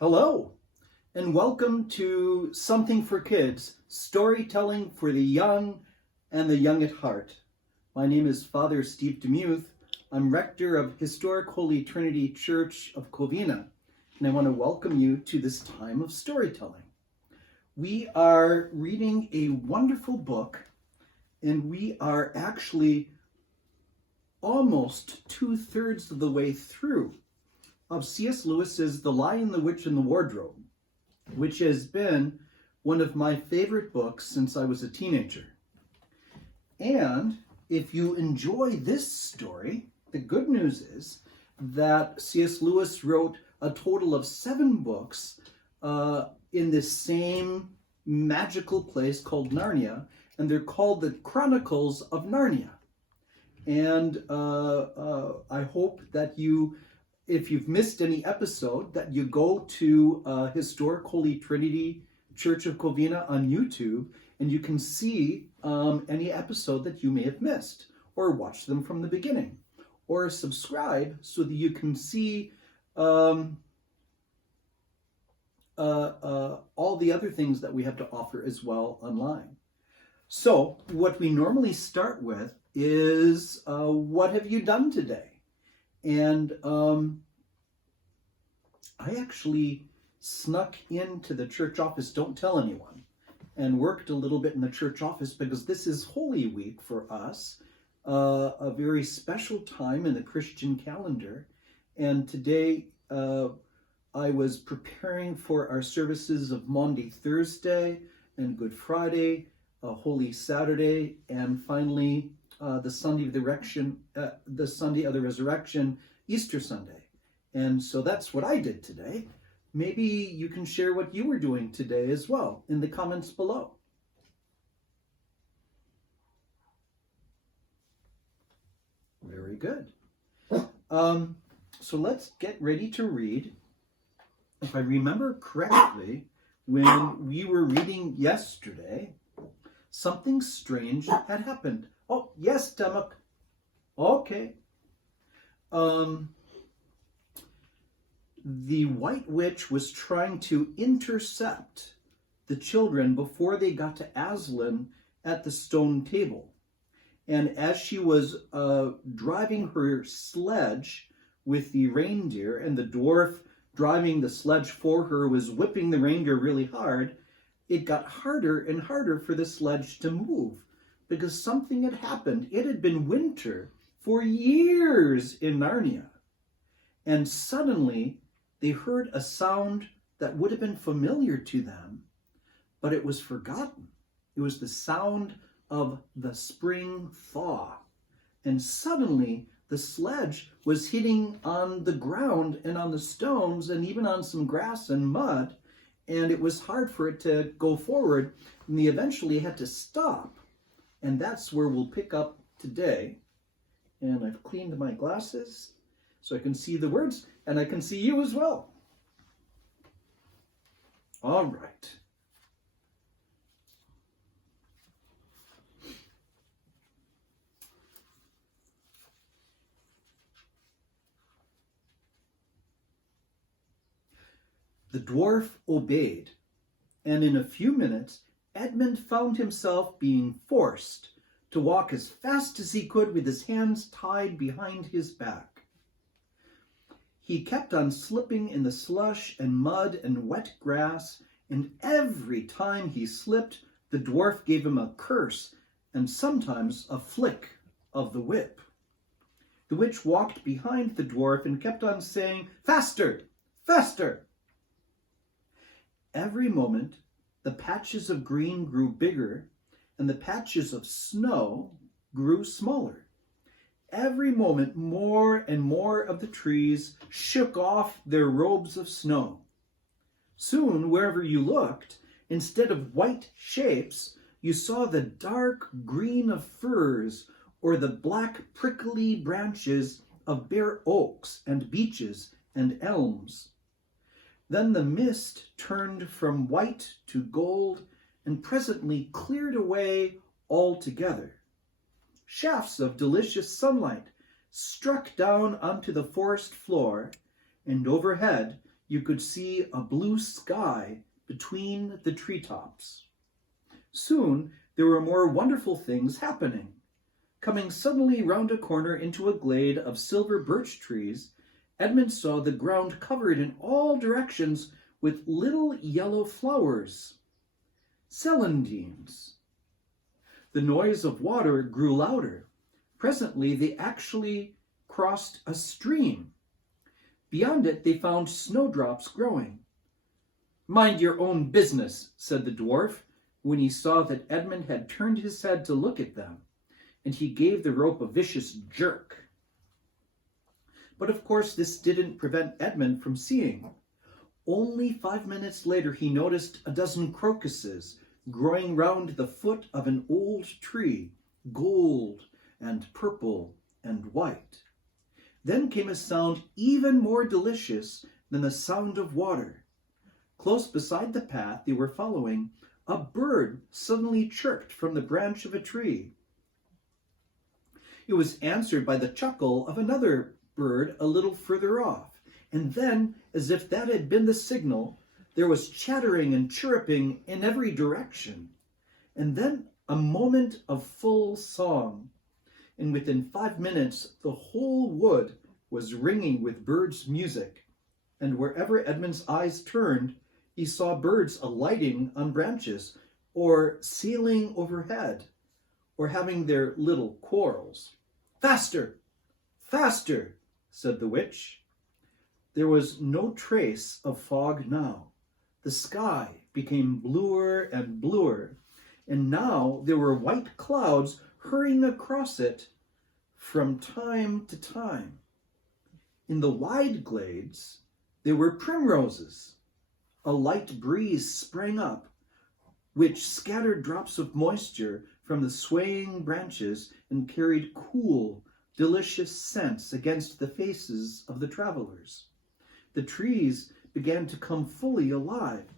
Hello, and welcome to Something for Kids, storytelling for the young and the young at heart. My name is Father Steve Demuth. I'm rector of Historic Holy Trinity Church of Covina, and I want to welcome you to this time of storytelling. We are reading a wonderful book, and we are actually almost 2/3 of the way through of C.S. Lewis's The Lion, the Witch, and the Wardrobe, which has been one of my favorite books since I was a teenager. And if you enjoy this story, the good news is that C.S. Lewis wrote a total of 7 books in this same magical place called Narnia, and they're called the Chronicles of Narnia. And I hope that if you've missed any episode, that you go to Historic Holy Trinity Church of Covina on YouTube, and you can see any episode that you may have missed, or watch them from the beginning, or subscribe so that you can see all the other things that we have to offer as well online. So what we normally start with is what have you done today? And I actually snuck into the church office, don't tell anyone, and worked a little bit in the church office because this is Holy Week for us, a very special time in the Christian calendar. And today I was preparing for our services of Maundy Thursday and Good Friday, Holy Saturday, and finally the Sunday of the Resurrection, Easter Sunday. And so that's what I did today. Maybe you can share what you were doing today as well in the comments below. Very good. So let's get ready to read. If I remember correctly, when we were reading yesterday, something strange had happened. Oh, yes, Demak. Okay. The White Witch was trying to intercept the children before they got to Aslan at the stone table. And as she was driving her sledge with the reindeer, and the dwarf driving the sledge for her was whipping the reindeer really hard, it got harder and harder for the sledge to move because something had happened. It had been winter for years in Narnia. And suddenly they heard a sound that would have been familiar to them, but it was forgotten. It was the sound of the spring thaw. And suddenly the sledge was hitting on the ground and on the stones and even on some grass and mud, and it was hard for it to go forward, and they eventually had to stop. And that's where we'll pick up today. And I've cleaned my glasses so I can see the words, and I can see you as well. All right. The dwarf obeyed, and in a few minutes, Edmund found himself being forced to walk as fast as he could with his hands tied behind his back. He kept on slipping in the slush and mud and wet grass, and every time he slipped, the dwarf gave him a curse and sometimes a flick of the whip. The witch walked behind the dwarf and kept on saying, "Faster, faster!" Every moment, the patches of green grew bigger, and the patches of snow grew smaller. Every moment, more and more of the trees shook off their robes of snow. Soon, wherever you looked, instead of white shapes, you saw the dark green of firs or the black prickly branches of bare oaks and beeches and elms. Then the mist turned from white to gold and presently cleared away altogether. Shafts of delicious sunlight struck down onto the forest floor, and overhead you could see a blue sky between the treetops. Soon there were more wonderful things happening. Coming suddenly round a corner into a glade of silver birch trees, Edmund saw the ground covered in all directions with little yellow flowers, celandines. The noise of water grew louder. Presently they actually crossed a stream. Beyond it they found snowdrops growing. "Mind your own business," said the dwarf, when he saw that Edmund had turned his head to look at them, and he gave the rope a vicious jerk. But of course this didn't prevent Edmund from seeing. Only 5 minutes later he noticed a dozen crocuses growing round the foot of an old tree, gold and purple and white. Then came a sound even more delicious than the sound of water. Close beside the path they were following, a bird suddenly chirped from the branch of a tree. It was answered by the chuckle of another bird a little further off, and then, as if that had been the signal, there was chattering and chirruping in every direction, and then a moment of full song, and within 5 minutes the whole wood was ringing with birds' music, and wherever Edmund's eyes turned, he saw birds alighting on branches, or sailing overhead, or having their little quarrels. "Faster! Faster!" said the witch. There was no trace of fog now. The sky became bluer and bluer, and now there were white clouds hurrying across it from time to time. In the wide glades there were primroses. A light breeze sprang up, which scattered drops of moisture from the swaying branches and carried cool, delicious scents against the faces of the travelers. The trees began to come fully alive.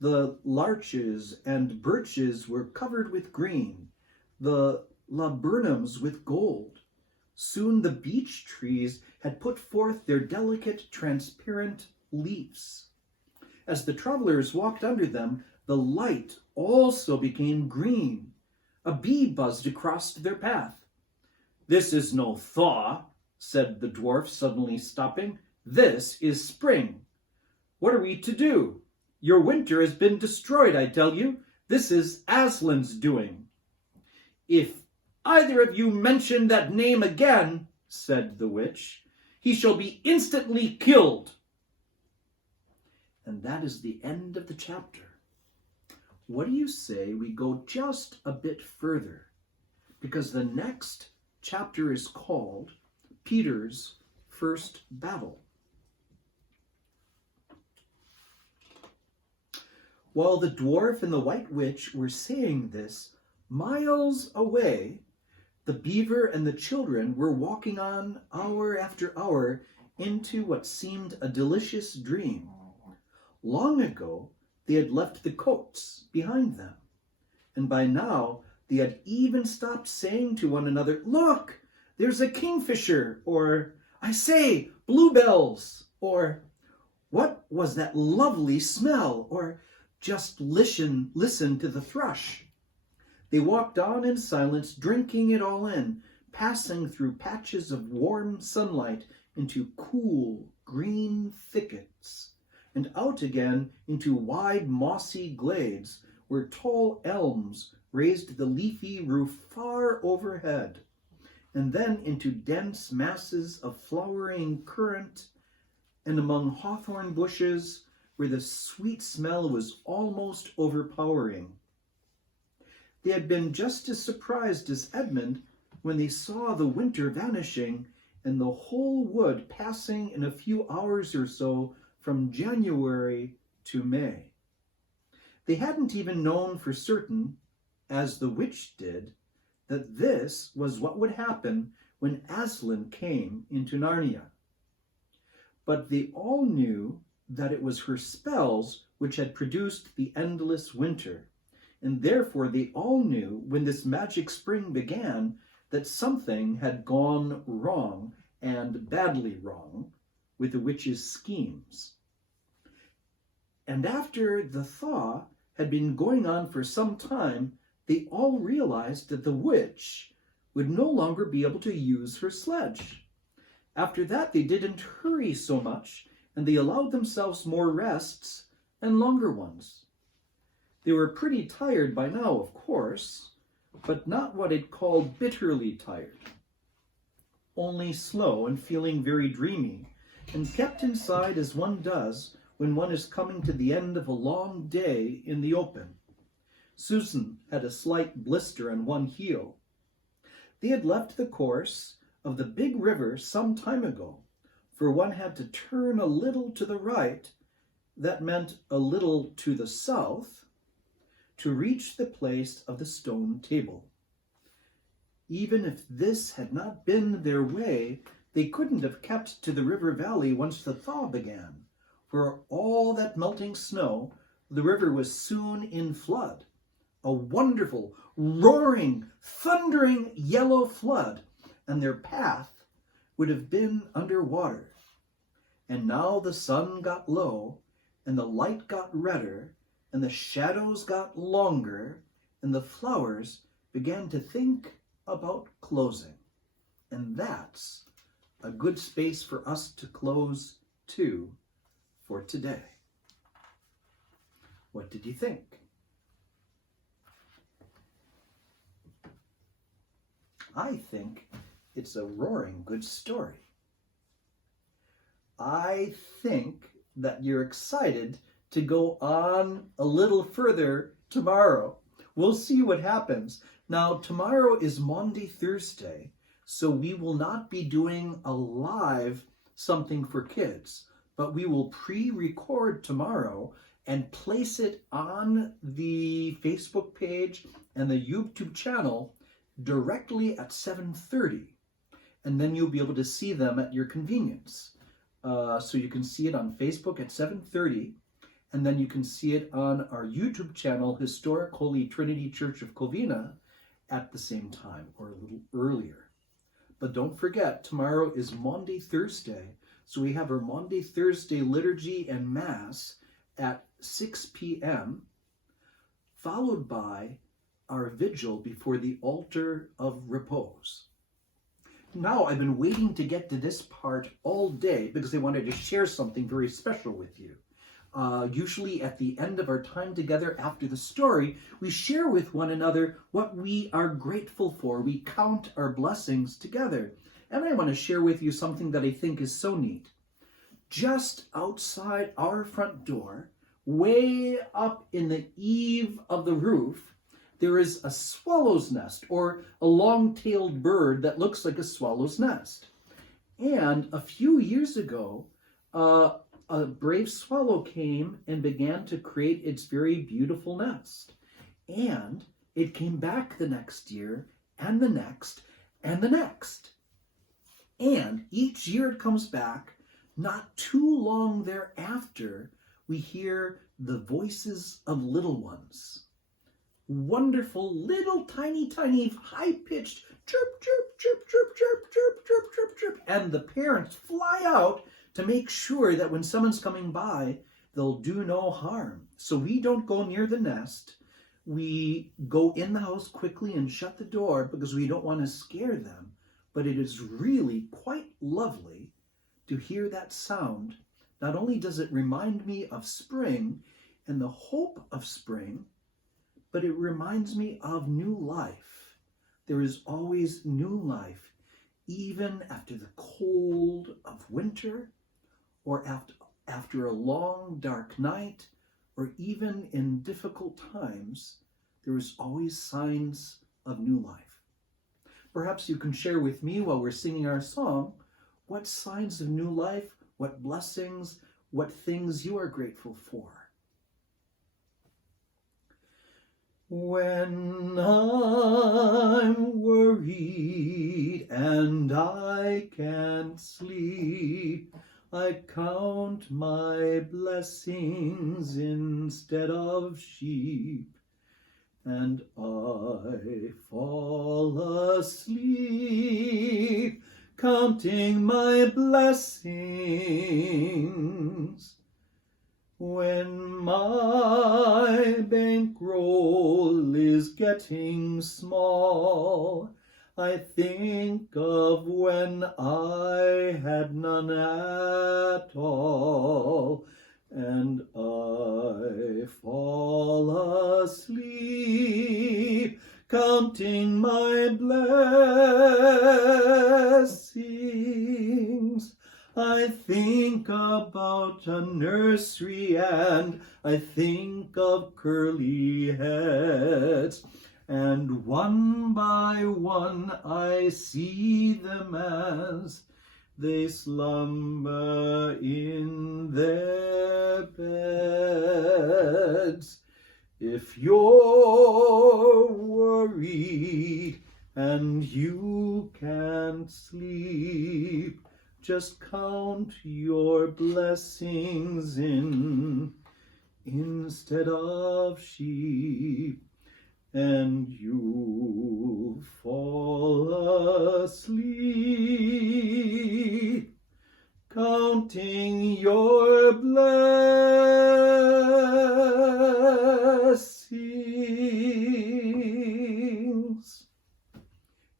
The larches and birches were covered with green, the laburnums with gold. Soon the beech trees had put forth their delicate, transparent leaves. As the travelers walked under them, the light also became green. A bee buzzed across their path. "This is no thaw," said the dwarf, suddenly stopping. "This is spring. What are we to do? Your winter has been destroyed, I tell you. This is Aslan's doing." "If either of you mention that name again," said the witch, "he shall be instantly killed." And that is the end of the chapter. What do you say we go just a bit further? Because the next chapter is called Peter's First Battle. While the dwarf and the white witch were saying this, miles away, the beaver and the children were walking on hour after hour into what seemed a delicious dream. Long ago, they had left the coats behind them, and by now they had even stopped saying to one another, "Look, there's a kingfisher," or "I say, bluebells," or "What was that lovely smell?" or "Just listen to the thrush." They walked on in silence, drinking it all in, passing through patches of warm sunlight into cool green thickets, and out again into wide mossy glades where tall elms raised the leafy roof far overhead, and then into dense masses of flowering currant, and among hawthorn bushes where the sweet smell was almost overpowering. They had been just as surprised as Edmund when they saw the winter vanishing and the whole wood passing in a few hours or so from January to May. They hadn't even known for certain, as the witch did, that this was what would happen when Aslan came into Narnia. But they all knew that it was her spells which had produced the endless winter, and therefore they all knew when this magic spring began that something had gone wrong, and badly wrong, with the witch's schemes. And after the thaw had been going on for some time, they all realized that the witch would no longer be able to use her sledge. After that, they didn't hurry so much, and they allowed themselves more rests and longer ones. They were pretty tired by now, of course, but not what I'd call bitterly tired. Only slow and feeling very dreamy, and kept inside as one does when one is coming to the end of a long day in the open. Susan had a slight blister on one heel. They had left the course of the big river some time ago, for one had to turn a little to the right, that meant a little to the south, to reach the place of the stone table. Even if this had not been their way, they couldn't have kept to the river valley once the thaw began. For all that melting snow, the river was soon in flood. A wonderful, roaring, thundering yellow flood, and their path would have been under water. And now the sun got low, and the light got redder, and the shadows got longer, and the flowers began to think about closing. And that's a good space for us to close too for today. What did you think? I think it's a roaring good story. I think that you're excited to go on a little further tomorrow. We'll see what happens. Now, tomorrow is Maundy Thursday, so we will not be doing a live something for kids, but we will pre-record tomorrow and place it on the Facebook page and the YouTube channel directly at 7:30. And then you'll be able to see them at your convenience. So you can see it on Facebook at 7:30, and then you can see it on our YouTube channel, Historic Holy Trinity Church of Covina, at the same time or a little earlier. But don't forget, tomorrow is Maundy Thursday, so we have our Maundy Thursday liturgy and Mass at 6 p.m., followed by our vigil before the altar of repose. Now, I've been waiting to get to this part all day because I wanted to share something very special with you. Usually at the end of our time together after the story, we share with one another what we are grateful for. We count our blessings together. And I want to share with you something that I think is so neat. Just outside our front door, way up in the eave of the roof, there is a swallow's nest, or a long-tailed bird that looks like a swallow's nest. And a few years ago, a brave swallow came and began to create its very beautiful nest. And it came back the next year, and the next, and the next. And each year it comes back, not too long thereafter, we hear the voices of little ones. Wonderful little tiny high-pitched chirp, chirp, chirp, chirp, chirp, chirp, chirp, chirp, chirp. And the parents fly out to make sure that when someone's coming by, they'll do no harm. So we don't go near the nest. We go in the house quickly and shut the door because we don't want to scare them. But it is really quite lovely to hear that sound. Not only does it remind me of spring and the hope of spring, but it reminds me of new life. There is always new life, even after the cold of winter, or after a long dark night, or even in difficult times, there is always signs of new life. Perhaps you can share with me while we're singing our song, what signs of new life, what blessings, what things you are grateful for. When I'm worried and I can't sleep, I count my blessings instead of sheep, and I fall asleep counting my blessings. When my bankroll is getting small, I think of when I had none at all, and I fall asleep counting my blessings. I think about a nursery and I think of curly heads, and one by one I see them as they slumber in their beds. If you're worried and you can't sleep, just count your blessings instead of sheep, and you fall asleep counting your blessings.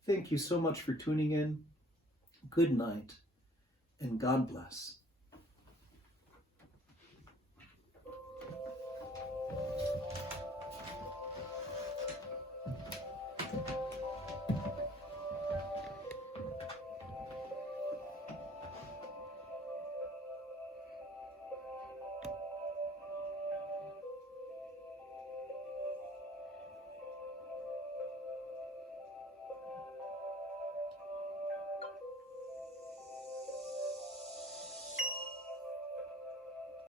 Thank you so much for tuning in. Good night, and God bless.